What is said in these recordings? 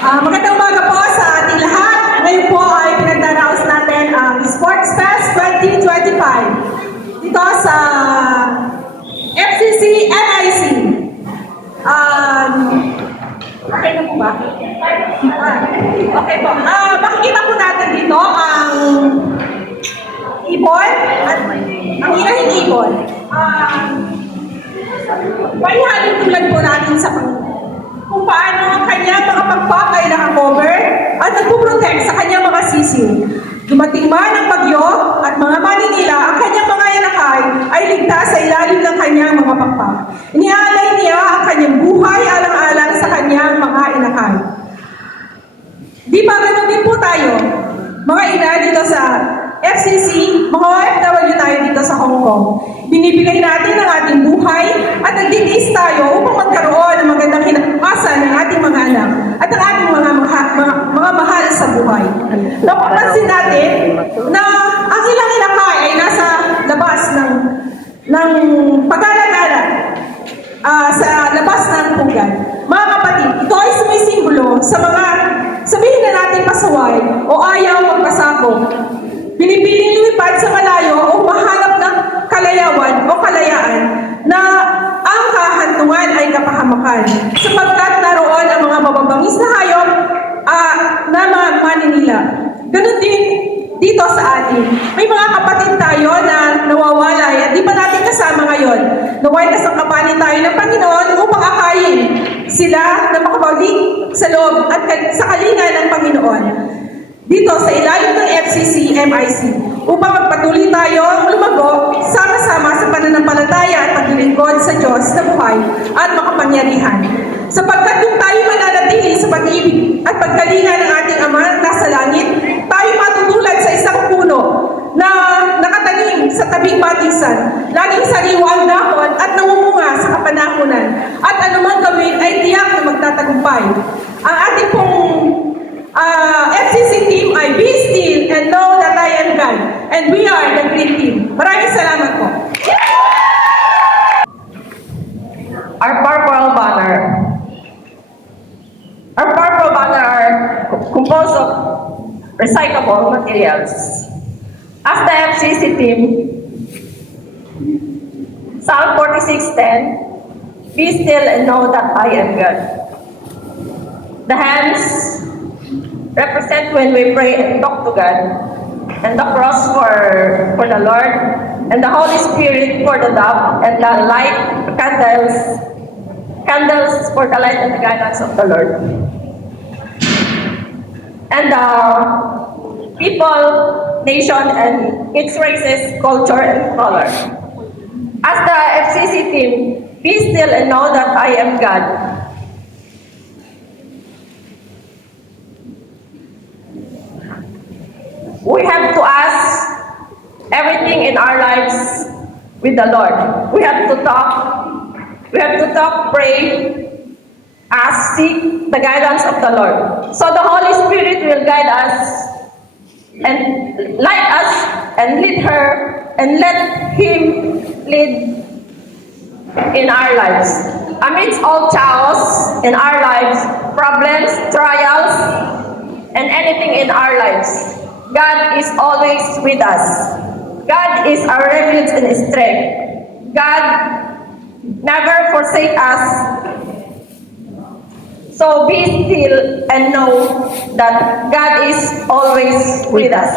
Magandang umaga po sa ating lahat. Ngayon po ay pinagdaraos natin ang Sports Fest 2025 dito sa FCC MIC. Okay na po ba? Okay po. Makikita po natin dito ang ibon at ang inahing ibon. Palihanin tulad po natin sa kung paano ang kanyang mga pagpakay naka-cover at nagpuprotect sa kanyang mga sisiw. Dumating man ang bagyo at mga maninila, ang kanyang mga inakay ay ligtas sa ilalim ng kanyang mga pakpak. Iniaalay niya ang kanyang buhay alang-alang sa kanyang mga inakay. Di ba ganun din po tayo, mga ina dito sa FCC, mga OFW tayo dito sa Hong Kong. Binibigay natin ang ating buhay at nagtitiis tayo upang magkaroon ng magandang kinabukasan ng ating mga anak at ang ating mga mahal sa buhay. Napapansin natin na ang ilang inakay ay nasa labas ng pag-alagala sa labas ng punggan. Mga kapatid, ito ay sumisimbolo sa mga sabihin na natin pasaway o ayaw magpasakop. Pinipiling lumipad sa malayo o mahanap ng kalayawan o kalayaan na ang kahantungan ay kapahamakan sapagkat naroon ang mga mababangis na hayop na mga maninila. Ganun din dito sa atin. May mga kapatid tayo na nawawalay at di pa natin kasama ngayon. Naway kasangkapanin tayo ng Panginoon upang akayin sila na makabalik sa loob at sa kalinga ng Panginoon. Dito sa ilalim ng FCC MIC upang magpatuloy tayong lumago sama-sama sa pananampalataya at paglilingkod sa Diyos na buhay at makapangyarihan. Sapagkat kung tayo mananatili sa pag-ibig at pagkalinga ng ating Ama na nasa langit, tayo matutulad sa isang puno na nakatanim sa tabing batisan, laging sariwa ang dahon at namumunga sa kapanahunan, at anumang gawin ay tiyak na magtatagumpay. Ang ating pong FCC team ay be still and know that I am God, and we are the green team. Maraming salamat po. Our purple banner. Our purple banner are composed of recyclable materials. As the FCC team, Psalm 46:10, be still and know that I am God. The hands represent when we pray and talk to God, and the cross for the Lord, and the Holy Spirit for the dove, and the light candles for the light and the guidance of the Lord. And the people, nation, and its races, culture, and color. As the FCC team, be still and know that I am God. We have to ask everything in our lives with the Lord. We have to talk, pray, ask, seek the guidance of the Lord. So the Holy Spirit will guide us and light us and lead her and let Him lead in our lives. Amidst all chaos in our lives, problems, trials, and anything in our lives, God is always with us. God is our refuge and strength. God never forsake us. So be still and know that God is always with us.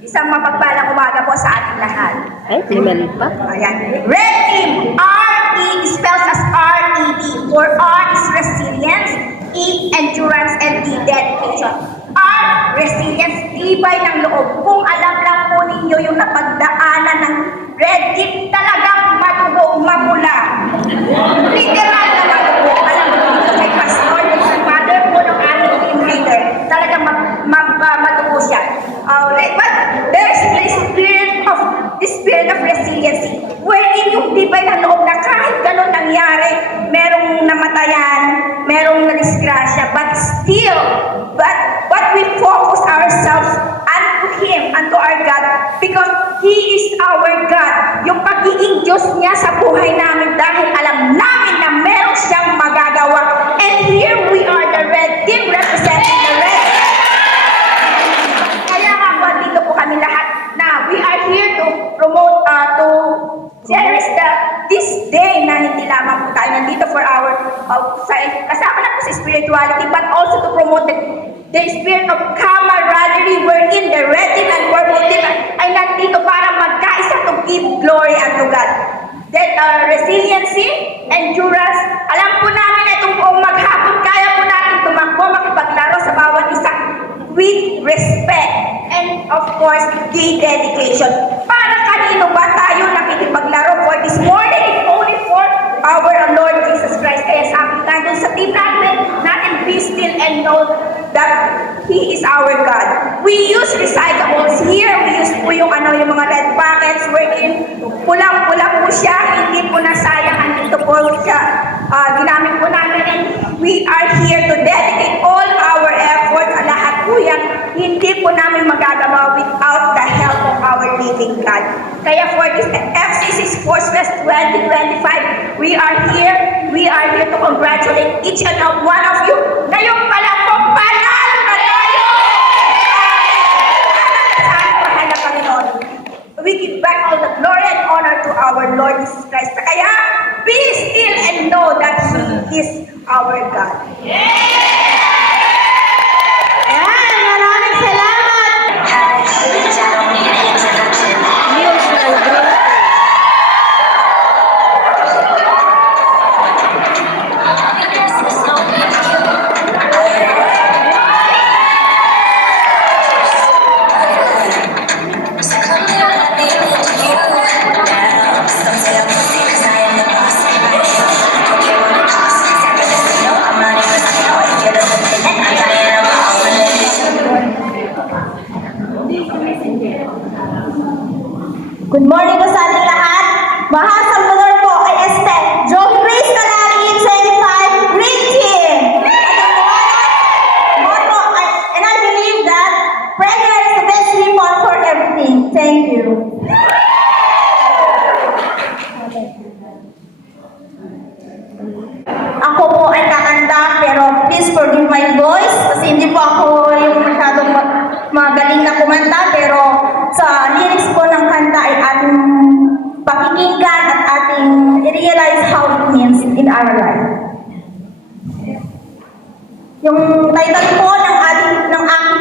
Isang mapagpalang umaga po sa ating lahat. Ay, limalit pa. Ayan. Red Team, R-E spells as R-E-D. For R is resilience, E, endurance, and D, dedication. R, resilience, tibay ng loob. Kung alam lang po ninyo yung napagdaanan ng Red Team, talagang madugo, mapula. Literal na madugo. Alam mo dito kay Pastor, yung mother po ng aming team leader, talagang madugo siya. But there's the spirit of resiliency, wherein yung tibay ng loob na kahit ganun nangyari, merong namatayan, merong nadisgrasya, but still, but we focus ourselves unto Him, unto our God, because He is our God. Yung pagiging Diyos niya sa buhay namin dahil alam namin na meron siyang magagawa, and here to promote, to cherish this day na hindi lamang po tayo nandito for our, kasama na po sa spirituality, but also to promote the spirit of camaraderie wherein the redeemed and purple team ay nandito para magkaisa to give glory unto God. That resiliency, endurance, alam po namin na itong buong maghapon, kaya po natin tumakbo, makipaglaro sa bawat isa with respect and of course, the dedication. Para kanino ba tayo nakikipaglaro for this morning? It's only for our Lord Jesus Christ. Kaya sabi nandun sa team natin, be still and know that He is our God. We use recyclables here. We use po yung yung mga red packets wherein pulang-pula po siya, hindi po nasayang, andito po siya, ginamit po namin, and we are here to dedicate all our efforts, lahat po yan, hindi po namin magagawa without the help of our living God. Kaya for this FCC Sports Fest 2025, we are here to congratulate each and one of you. Ngayon pala po, panalo na tayo! Saan mahal na Panginoon? We give back all the glory and honor to our Lord Jesus Christ. Kaya, be still and know that He is our God. Ayan, maraming salamat! Good morning po sa ating lahat. Mahasang honor po ay Este, Joey Grace Calari, 25, Green Team. And I believe that prayer is the best weapon for everything. Thank you. Ako po ay kakanta, pero please forgive my voice kasi hindi po ako yung masyadong magaling na kumanta, pero sa lyrics po ng kanta ay ating pakikinggan at ating i-realize how it means in our life. Yung title po ng aking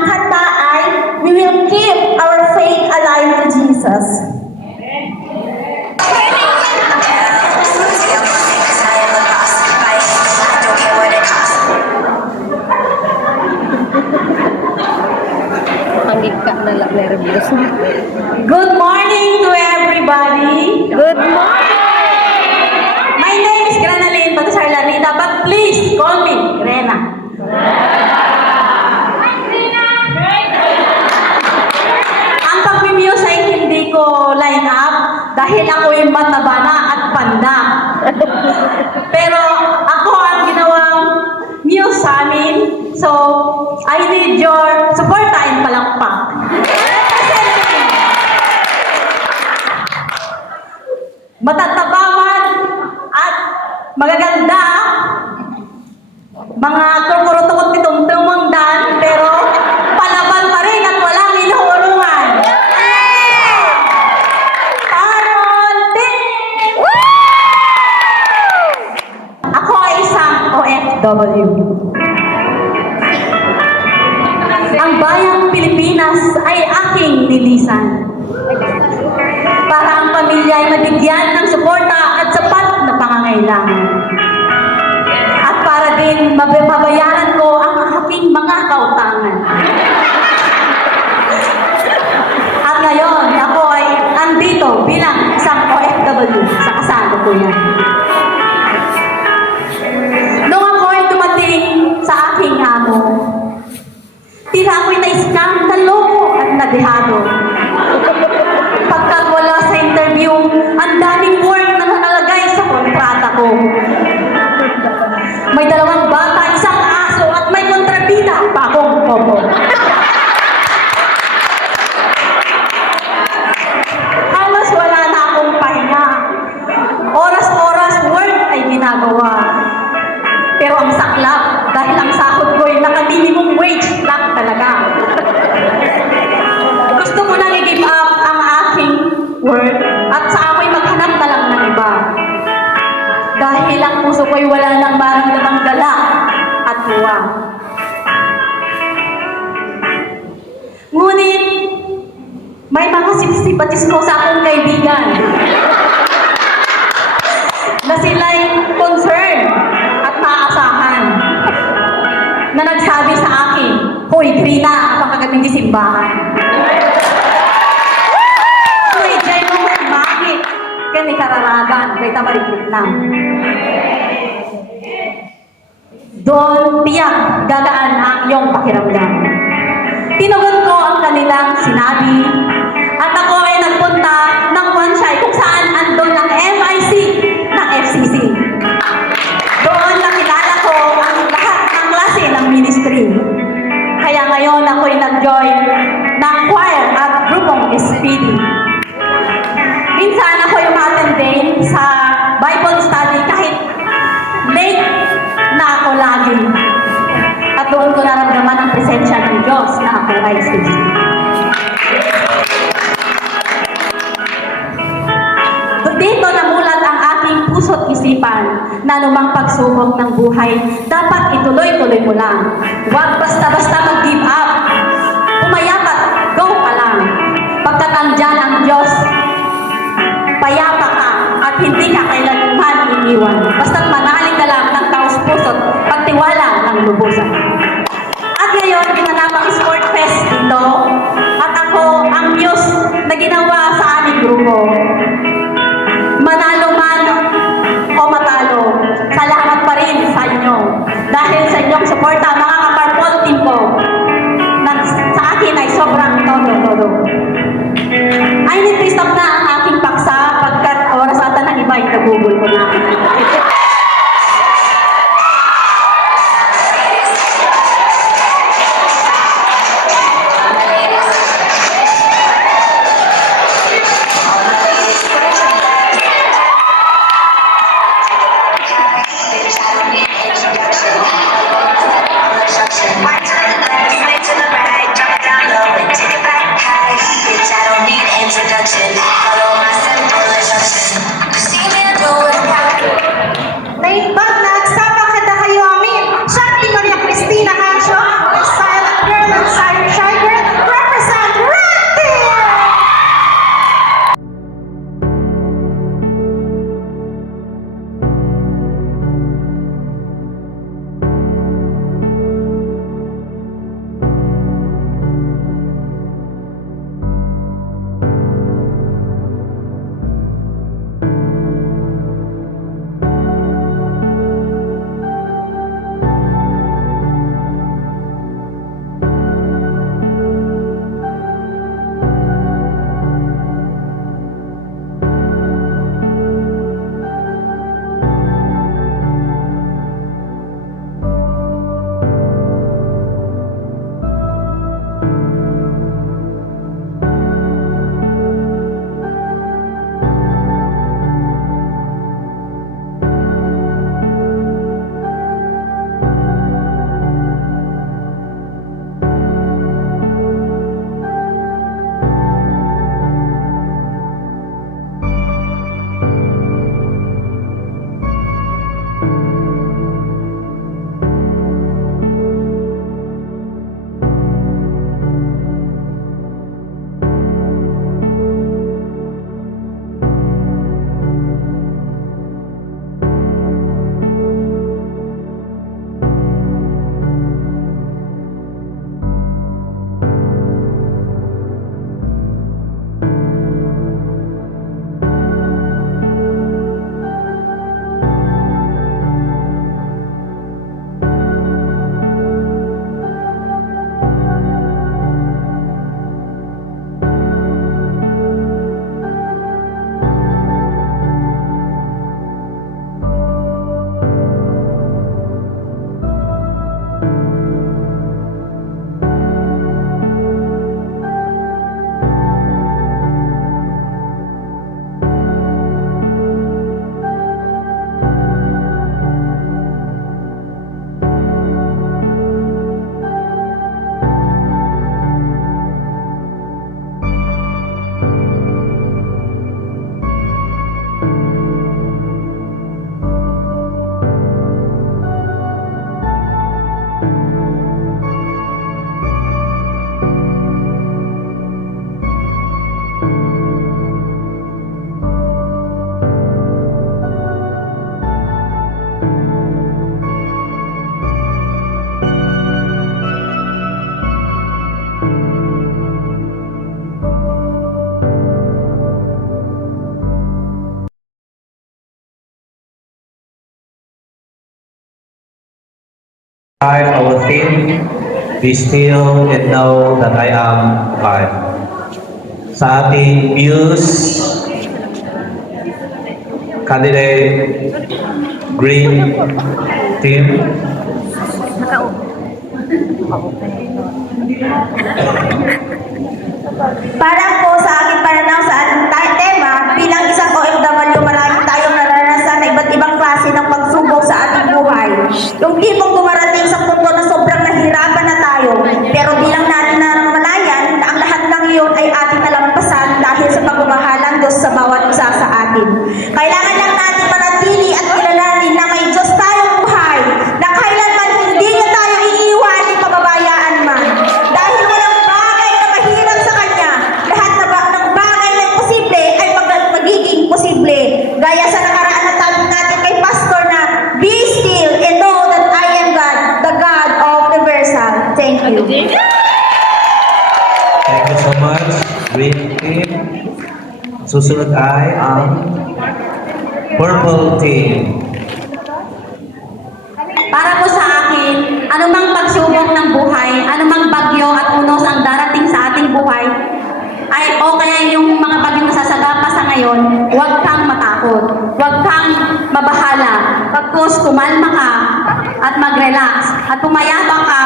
kanta ay We Will Keep Our Faith Alive to Jesus. Pangika na lang, nervous. Good morning to everybody. Good morning! My name is Granalyn Batasar Larita, but please call me Rena. Ang pag-muse ay hindi ko line up dahil ako yung mataba na at panda. Pero ako ang ginawang muse sa amin, so I need your support and palakpak. Matataba man at magaganda, mga kurkurutukot nitong tumangdan, pero palaban pa rin at walang inuurungan. Parol Team! Ako ay isang OFW. Ang bayang Pilipinas ay aking nilisan. Para ang pamilya ay mabigyan ng suporta at sapat na pangangailangan. At para din mababayaran ko ang aking mga kautangan. At ngayon, ako ay andito bilang isang OFW sa kasama ko yan. Nung ako ay dumating sa aking amo, tila ako'y na-iskandalo at nadehado. Pagkat wala sa interview, ang daming work na nakalagay sa kontrata ko. May 2 bata, 1 aso, at may kontrabida pa akong popo. Halos wala na akong pahinga. Oras-oras word at sa ako'y maghanap na lang ng iba. Dahil ang puso ko'y wala nang maramdamang gala at tuwa. Ngunit, may mga simpatismo sa akong kaibigan na sila'y concern at maaasahan na nagsabi sa akin, "Hoy, Grina, kapag kami di simbahan." Hoy, Jay mo magmahit, kani kararagan, kay tamarikit lang. Doon tiyak gagaan ang iyong pakiramdam. Tinugon ko ang kanilang sinabi at ako ay nagpunta ng Wanshay kung saan andun ang MIC ng FCC. Doon nakilala ko ang lahat ng klase ng ministry. Kaya ngayon ako'y nag-join ng choir at grupong SPD. Minsan ako'y umattend din sa Bible study kahit late na ako lagi. At doon ko naramdaman ang presensya ng Diyos na ako ay susi. Dito namulat ang aking puso't isipan na anumang pagsubok ng buhay, dapat ituloy-tuloy mo lang. Huwag basta-basta mag-give up. Pumayapat, go ka lang. Pagkat andyan ang Diyos, payapa ka at hindi ka kailanman iniwan. Basta't manalig ka lang ng taos puso't pagtiwala ng lubusan. At ngayon, ginanap ang Sport Fest dito at ako ang muse na ginawa sa aming grupo. Manalo man o matalo, salamat pa rin sa inyo. Dahil sa inyong suporta, mga kaparpol team ko, sa akin ay sobrang todo-todo. I need to stop na ang aking paksa pagkat oras ata ng iba ay nagugol ko na. Our theme, be still and know that I am God. Sa ating Muse candidate Green Team, Para po sa aking pananaw sa ating tema, bilang isang OFW, marami tayong naranasan na iba't ibang klase ng pagsubok sa ating buhay. Yung tipong dumarating sa punto na sobrang nahirapan na tayo, pero di lang natin namamalayan na ang lahat ng iyon ay ating nalampasan dahil sa pagmamahal ng Diyos sa bawat isa sa atin. Kailangan lang natin manatili at kilalanin na may Diyos tayong buhay, na kailanman hindi niya tayo iiwan ni pababayaan man. Dahil walang bagay na mahirap sa Kanya, lahat ng bagay na posible ay magiging posible. Gaya sa nakaraan na tabi natin kay Pastor na, be still and know that I am God, the God of the universal. Thank you. thank you so much, Green Team. Susunod ay ang Purple Team. Para po sa akin, anumang pagsubok ng buhay, anumang bagyo at unos ang darating sa ating buhay, ay o kaya yung mga bagyo na sasagapa sa ngayon, huwag kang matakot, huwag kang mabahala, pagkos kumalma ka at mag-relax at pumayabang ka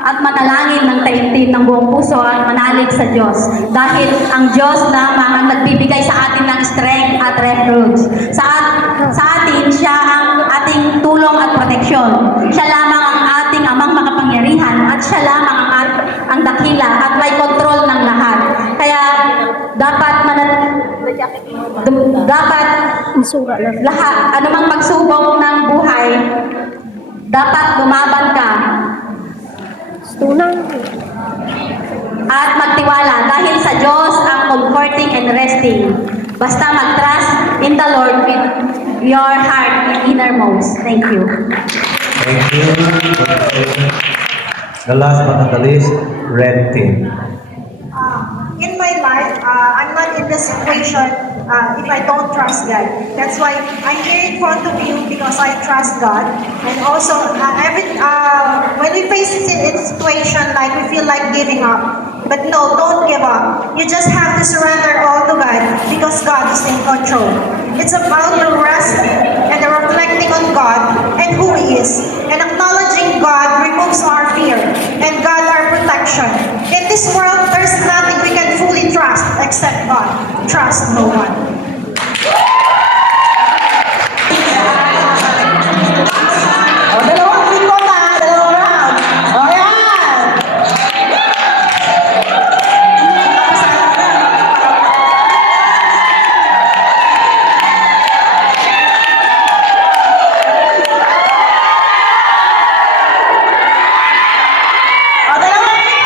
at manalangin ng taimtim ng buong puso at manalig sa Diyos. Dahil ang Diyos lamang ang nagbibigay sa atin ng strength at refuge. Sa atin, siya ang ating tulong at proteksyon. Siya lamang ang ating amang makapangyarihan at siya lamang ang dakila at may kontrol ng lahat. Kaya dapat lahat, anumang pagsubok ng buhay, dapat lumaban ka at magtiwala dahil sa Diyos ang comforting and resting. Basta mag-trust in the Lord with your heart and innermost. Thank you. Thank you. The last but not the least, Red Team. In my life, I'm not in the situation if I don't trust God. That's why I'm here in front of you because I trust God. And also, when we face a situation like we feel like giving up, but no, don't give up. You just have to surrender all to God because God is in control. It's about the rest and the reflecting on God and who He is. And acknowledging God removes our fear and God our protection. In this world, there's nothing we can fully trust except God. Trust no one. Dalawang linggo na, dalawang round. O yan! O dalawang linggo!